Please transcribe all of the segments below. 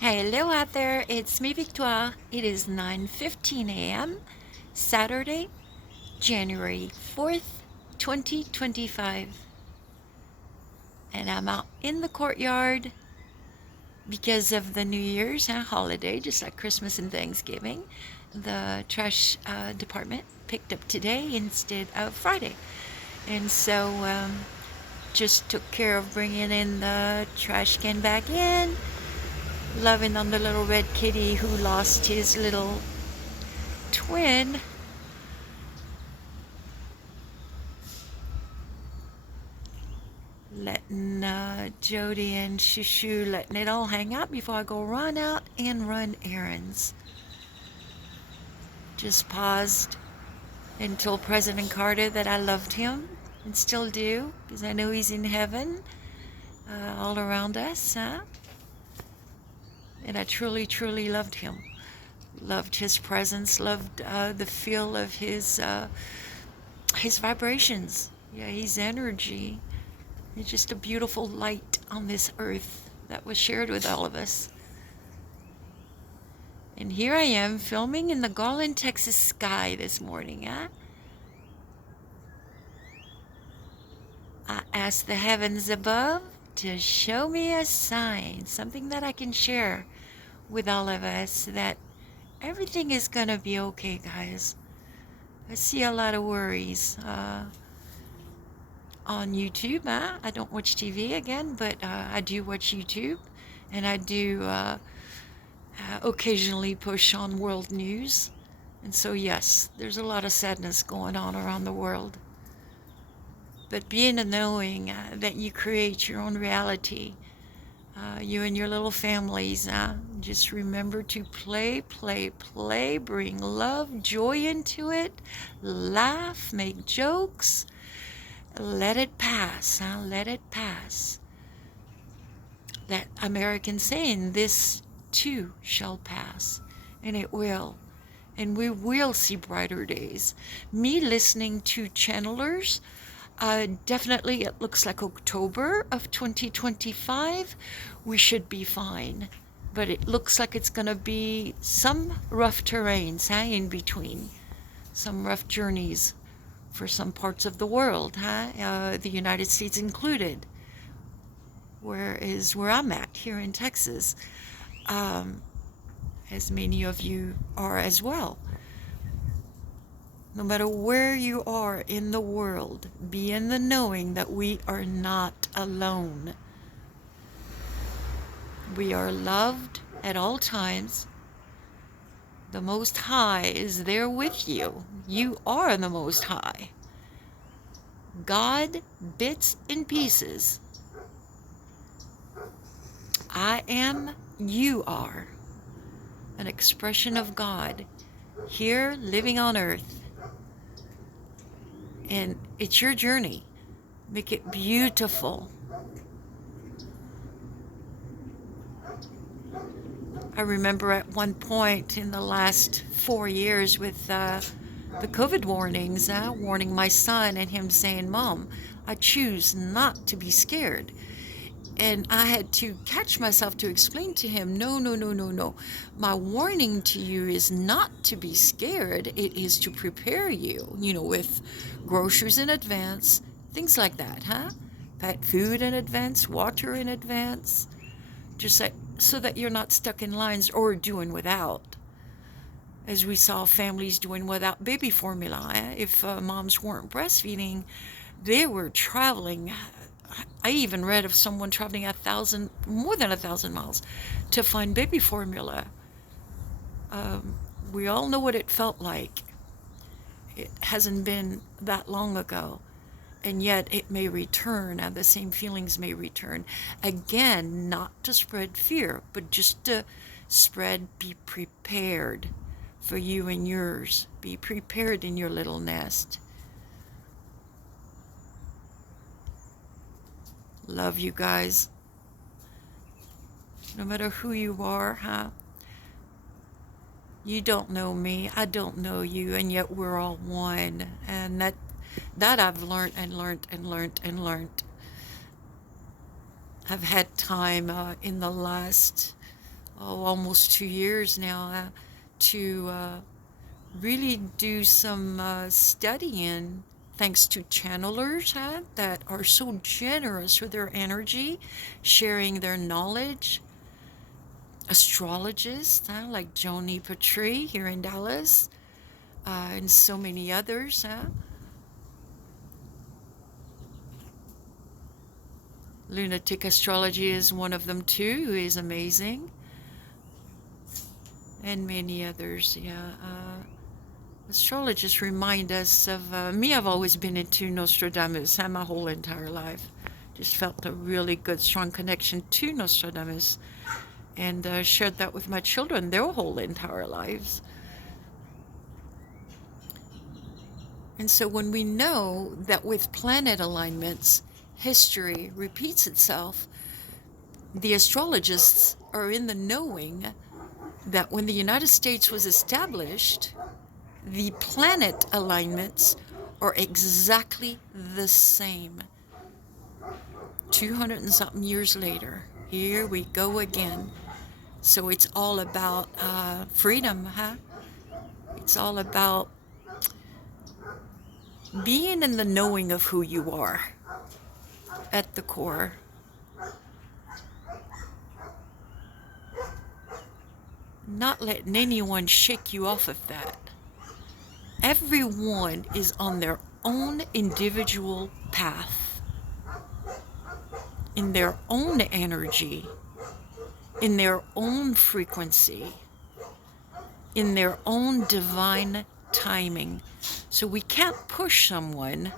Hello out there, it's me Victoire. It is 9:15 a.m. Saturday, January 4th, 2025. And I'm out in the courtyard because of the New Year's holiday, just like Christmas and Thanksgiving. The trash department picked up today instead of Friday. And so just took care of bringing in the trash can back in, loving on the little red kitty who lost his little twin. Letting Jody and Shushu letting it all hang out before I go run out and run errands. Just paused and told President Carter that I loved him and still do because I know he's in heaven all around us, huh? And I truly, truly loved him. Loved his presence, loved the feel of his vibrations. Yeah, his energy. It's just a beautiful light on this earth that was shared with all of us. And here I am filming in the Garland, Texas sky this morning. I asked the heavens above to show me a sign, something that I can share with all of us, that everything is going to be okay, guys. I see a lot of worries on YouTube. I don't watch TV again, but I do watch YouTube, and I do occasionally push on world news. And so, yes, there's a lot of sadness going on around the world. But being a knowing that you create your own reality, you and your little families, just remember to play, play, play, bring love, joy into it, laugh, make jokes, let it pass, let it pass. That American saying, this too shall pass, and it will. And we will see brighter days. Me listening to channelers, definitely it looks like October of 2025, we should be fine. But it looks like it's going to be some rough terrains in between, some rough journeys for some parts of the world, the United States included, where I'm at here in Texas, as many of you are as well. No matter where you are in the world, be in the knowing that we are not alone. We are loved at all times. The Most High is there with you. You are the Most High. God, bits and pieces. I am, you are. An expression of God here living on earth. And it's your journey. Make it beautiful. I remember at one point in the last 4 years with the COVID warnings, warning my son and him saying, Mom, I choose not to be scared. And I had to catch myself to explain to him, no, no, no, no, no. My warning to you is not to be scared. It is to prepare you, with groceries in advance, things like that, Pet food in advance, water in advance, just so that you're not stuck in lines or doing without. As we saw families doing without baby formula. If moms weren't breastfeeding, they were traveling. I even read of someone traveling more than 1,000 miles to find baby formula. We all know what it felt like. It hasn't been that long ago, and yet it may return, and the same feelings may return. Again, not to spread fear, but just to be prepared for you and yours. Be prepared in your little nest. Love you guys. No matter who you are, You don't know me, I don't know you, and yet we're all one. And that I've learned and learned and learned and learned. I've had time in the last almost 2 years now, to really do some studying, thanks to channelers that are so generous with their energy, sharing their knowledge. Astrologists like Joni Patry here in Dallas, and so many others. Lunatic Astrology is one of them too, who is amazing. And many others, yeah. Astrologists remind us of me. I've always been into Nostradamus my whole entire life. Just felt a really good, strong connection to Nostradamus, and shared that with my children their whole entire lives. And so when we know that with planet alignments, history repeats itself, the astrologists are in the knowing that when the United States was established, the planet alignments are exactly the same. 200 and something years later, here we go again. So it's all about freedom, It's all about being in the knowing of who you are at the core. Not letting anyone shake you off of that. Everyone is on their own individual path, in their own energy, in their own frequency, in their own divine timing. So we can't push someone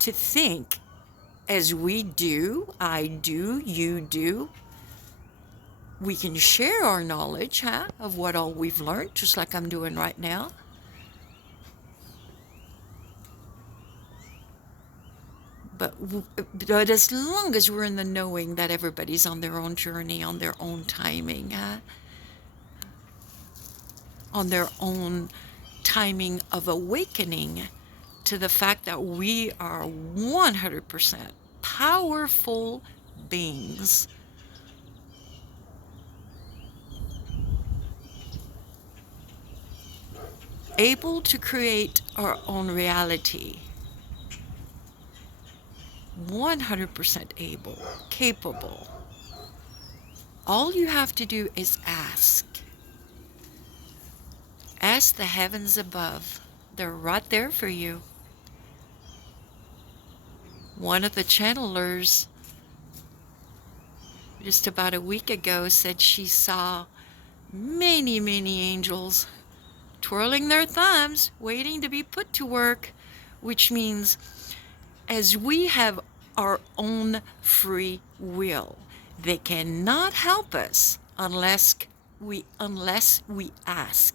to think as we do, I do, you do. We can share our knowledge of what all we've learned, just like I'm doing right now. But as long as we're in the knowing that everybody's on their own journey, on their own timing, on their own timing of awakening to the fact that we are 100% powerful beings. Able to create our own reality. 100% able, capable. All you have to do is ask. Ask the heavens above. They're right there for you. One of the channelers just about a week ago said she saw many, many angels twirling their thumbs, waiting to be put to work, which means as we have our own free will, they cannot help us unless we ask.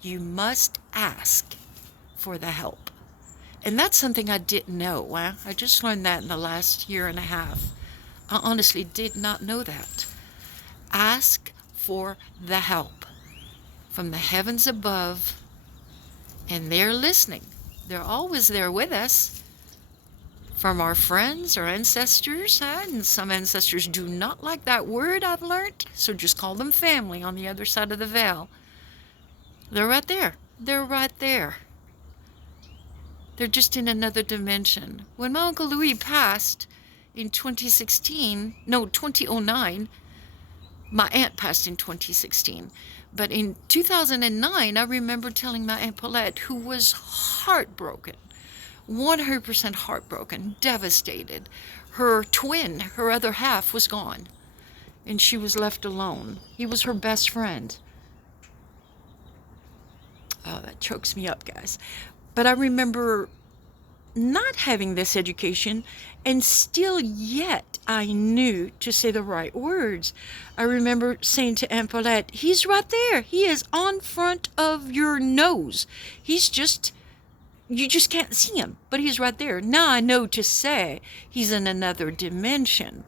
You must ask for the help. And that's something I didn't know. I just learned that in the last year and a half. I honestly did not know that. Ask for the help from the heavens above, and they're listening. They're always there with us. From our friends, our ancestors, and some ancestors do not like that word, I've learned, so just call them family on the other side of the veil. They're right there. They're right there. They're just in another dimension. When my Uncle Louis passed in 2009, my aunt passed in 2016. But in 2009, I remember telling my Aunt Paulette, who was heartbroken, 100% heartbroken, devastated. Her twin, her other half, was gone, and she was left alone. He was her best friend. Oh, that chokes me up, guys. But I remember not having this education, and still yet I knew to say the right words. I remember saying to Aunt Paulette, he's right there. He is on front of your nose. He's just... You just can't see him, but he's right there. Now I know to say he's in another dimension,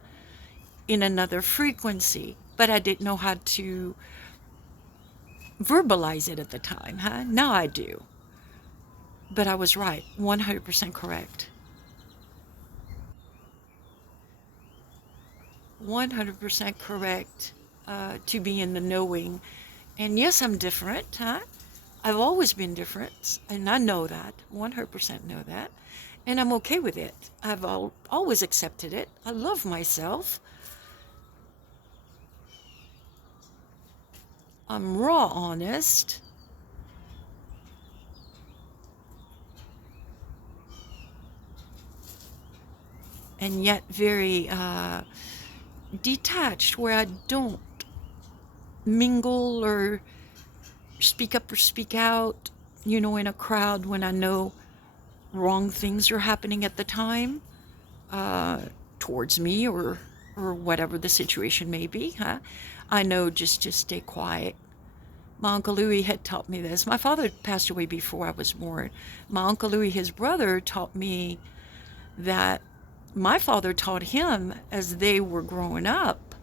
in another frequency, but I didn't know how to verbalize it at the time, Now I do. But I was right, 100% correct. 100% correct. to be in the knowing. And yes, I'm different, huh? I've always been different, and I know that, 100% know that, and I'm okay with it. I've always accepted it. I love myself. I'm raw honest, and yet very detached, where I don't mingle or speak up or speak out, in a crowd when I know wrong things are happening at the time, uh, towards me, or whatever the situation may be, huh? I know just to stay quiet. My Uncle Louis had taught me this. My father passed away before I was born. My Uncle Louis, his brother, taught me that my father taught him as they were growing up,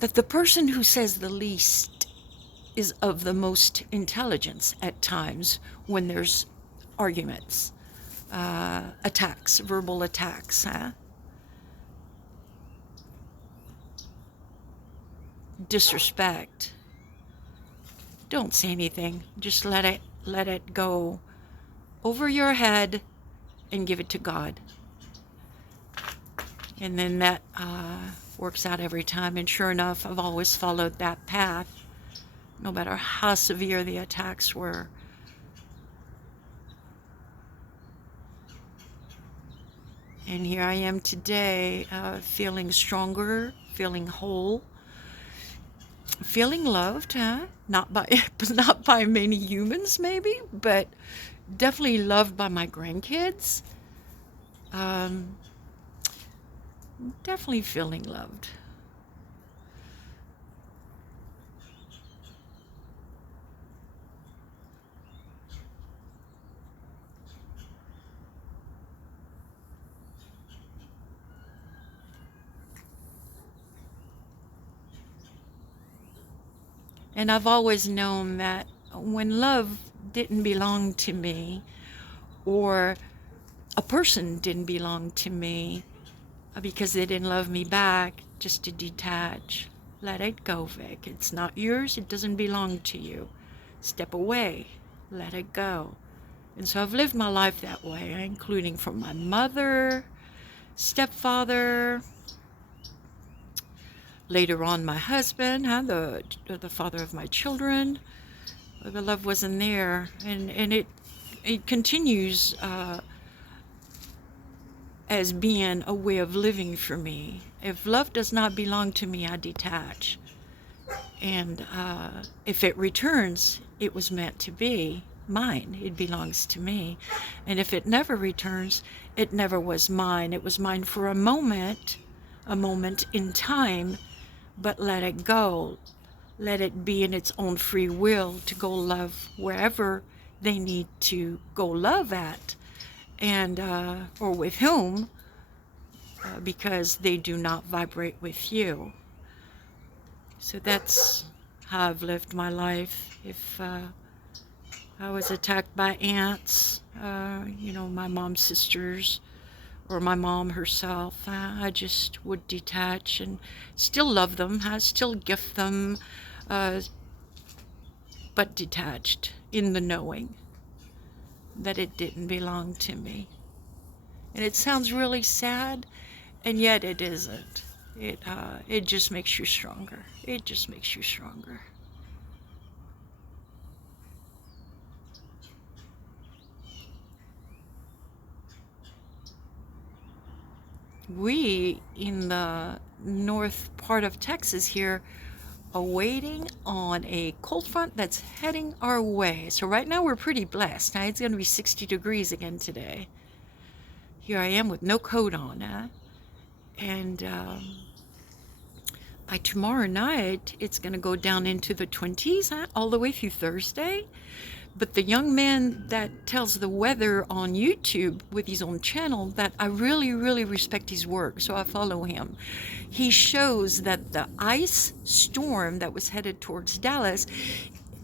that the person who says the least is of the most intelligence at times when there's arguments, attacks, verbal attacks, huh? Disrespect. Don't say anything. Just let it go over your head and give it to God. And then that works out every time. And sure enough, I've always followed that path, no matter how severe the attacks were. And here I am today, feeling stronger, feeling whole, feeling loved, huh? Not by not by many humans, maybe, but definitely loved by my grandkids. Um, Definitely feeling loved. And I've always known that when love didn't belong to me, or a person didn't belong to me, because they didn't love me back, just to detach. Let it go, Vic. It's not yours. It doesn't belong to you. Step away. Let it go. And so I've lived my life that way, including from my mother, stepfather, later on my husband, huh, the father of my children. The love wasn't there, and it continues as being a way of living for me. If love does not belong to me, I detach. And if it returns, it was meant to be mine. It belongs to me. And if it never returns, it never was mine. It was mine for a moment in time, but let it go. Let it be in its own free will to go love wherever they need to go love at, and or with whom, because they do not vibrate with you. So that's how I've lived my life. If I was attacked by aunts, my mom's sisters, or my mom herself, I just would detach and still love them, I still gift them, but detached in the knowing that it didn't belong to me. And it sounds really sad, and yet it isn't. It just makes you stronger. It just makes you stronger. We in the north part of Texas here are waiting on a cold front that's heading our way. So right now we're pretty blessed. Now it's going to be 60 degrees again today. Here I am with no coat on, huh? And by tomorrow night, it's going to go down into the 20s, huh? All the way through Thursday. But the young man that tells the weather on YouTube with his own channel, that I really, really respect his work, so I follow him. He shows that the ice storm that was headed towards Dallas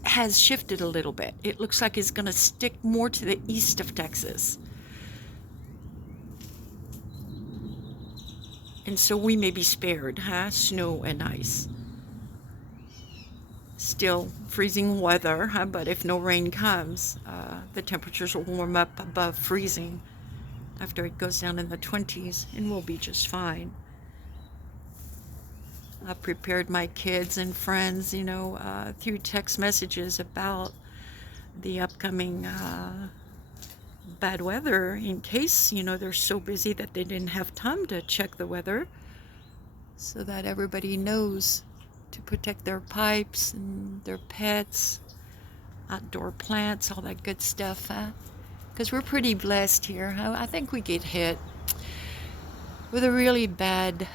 has shifted a little bit. It looks like it's going to stick more to the east of Texas. And so we may be spared, huh? Snow and ice. Still freezing weather, huh? But if no rain comes, the temperatures will warm up above freezing after it goes down in the 20s, and we'll be just fine. I've prepared my kids and friends, through text messages about the upcoming bad weather in case, they're so busy that they didn't have time to check the weather, so that everybody knows to protect their pipes and their pets, outdoor plants, all that good stuff, huh? Because we're pretty blessed here. I think we get hit with a really bad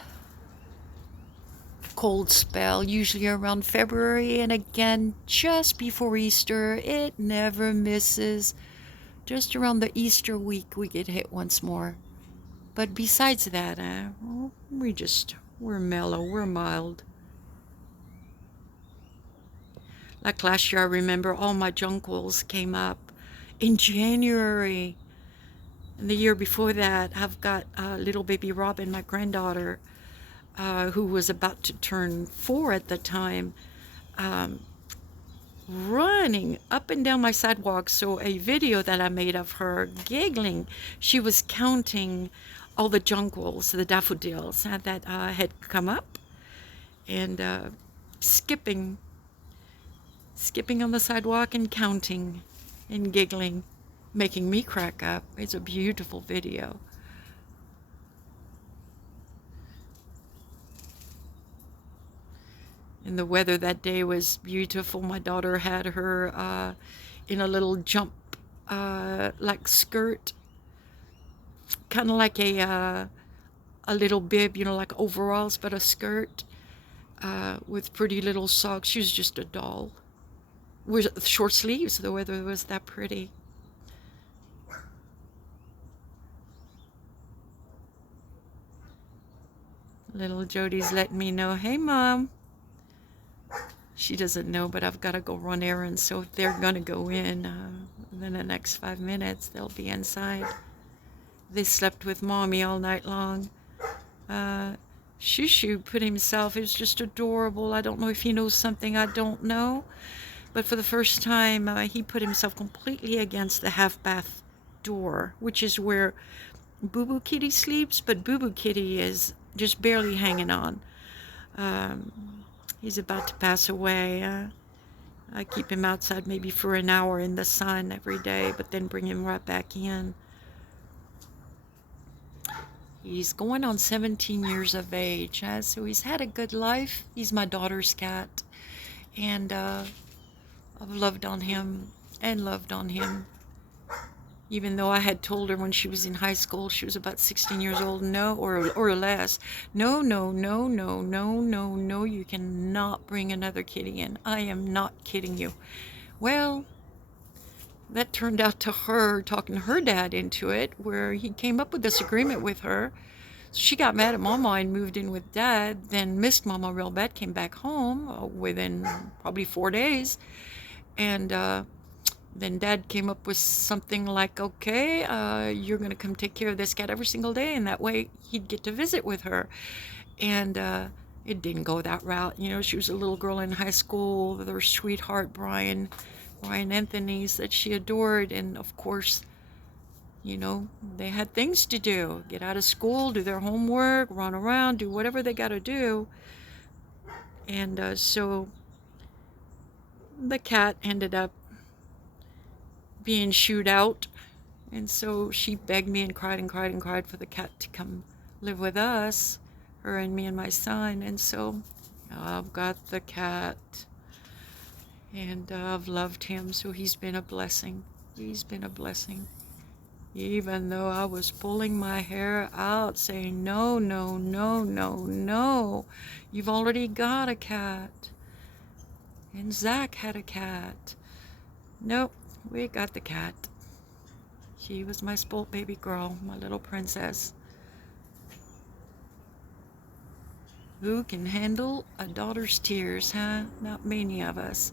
cold spell, usually around February, and again just before Easter. It never misses. Just around the Easter week, we get hit once more. But besides that, we're mellow, we're mild. Like last year, I remember all my jonquils came up in January. And the year before that, I've got little baby Robin, my granddaughter, who was about to turn 4 at the time, running up and down my sidewalk. So a video that I made of her giggling, she was counting all the jonquils, the daffodils that had come up, and skipping on the sidewalk and counting and giggling, making me crack up. It's a beautiful video. And the weather that day was beautiful. My daughter had her in a little jump like skirt, kind of like a little bib, like overalls, but a skirt with pretty little socks. She was just a doll. With short sleeves, the weather was that pretty. Little Jody's letting me know, hey, Mom. She doesn't know, but I've got to go run errands, so they're going to go in the next 5 minutes. They'll be inside. They slept with Mommy all night long. Shushu put himself, it was just adorable. I don't know if he knows something I don't know, but for the first time, he put himself completely against the half-bath door, which is where Boo Boo Kitty sleeps, but Boo Boo Kitty is just barely hanging on. He's about to pass away. I keep him outside maybe for an hour in the sun every day, but then bring him right back in. He's going on 17 years of age, so he's had a good life. He's my daughter's cat, and I've loved on him and loved on him. Even though I had told her when she was in high school, she was about 16 years old, no, or less, no, you cannot bring another kitty in. I am not kidding you. Well, that turned out to her talking her dad into it, where he came up with this agreement with her. She got mad at Mama and moved in with Dad, then missed Mama real bad, came back home within probably 4 days, and then Dad came up with something like, okay, you're going to come take care of this cat every single day, and that way he'd get to visit with her. And it didn't go that route. She was a little girl in high school with her sweetheart, Brian Anthony's, that she adored. And, of course, they had things to do. Get out of school, do their homework, run around, do whatever they got to do. And so the cat ended up being shooed out, and so she begged me and cried for the cat to come live with us, her and me and my son. And so I've got the cat, and I've loved him, so he's been a blessing. Even though I was pulling my hair out saying, no, you've already got a cat, and Zach had a cat. Nope, we got the cat. She was my spoiled baby girl, my little princess. Who can handle a daughter's tears, huh? Not many of us.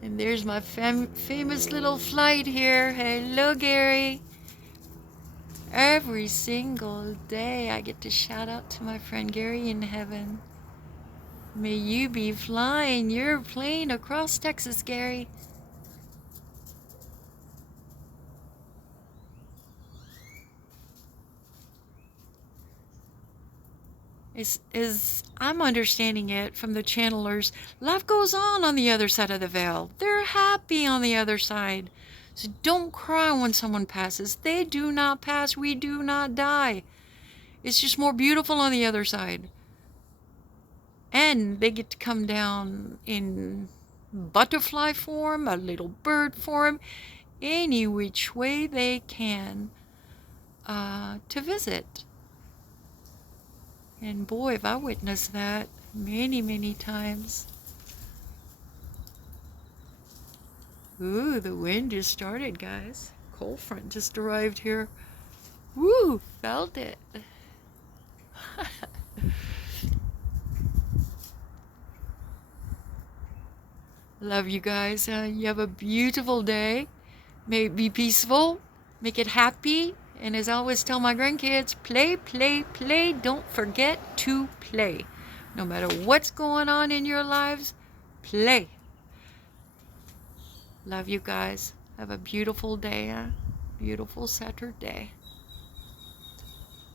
And there's my famous little flight here. Hello, Gary. Every single day I get to shout out to my friend Gary in heaven. May you be flying your plane across Texas, Gary. Is I'm understanding it from the channelers. Life goes on the other side of the veil. They're happy on the other side. So don't cry when someone passes. They do not pass. We do not die. It's just more beautiful on the other side. And they get to come down in butterfly form, a little bird form, any which way they can to visit. And boy, have I witnessed that many, many times. Ooh, the wind just started, guys. Cold front just arrived here. Woo, felt it. Love you guys. You have a beautiful day. May it be peaceful. Make it happy. And as I always tell my grandkids, play, play, play. Don't forget to play. No matter what's going on in your lives, play. Love you guys. Have a beautiful day. Beautiful Saturday.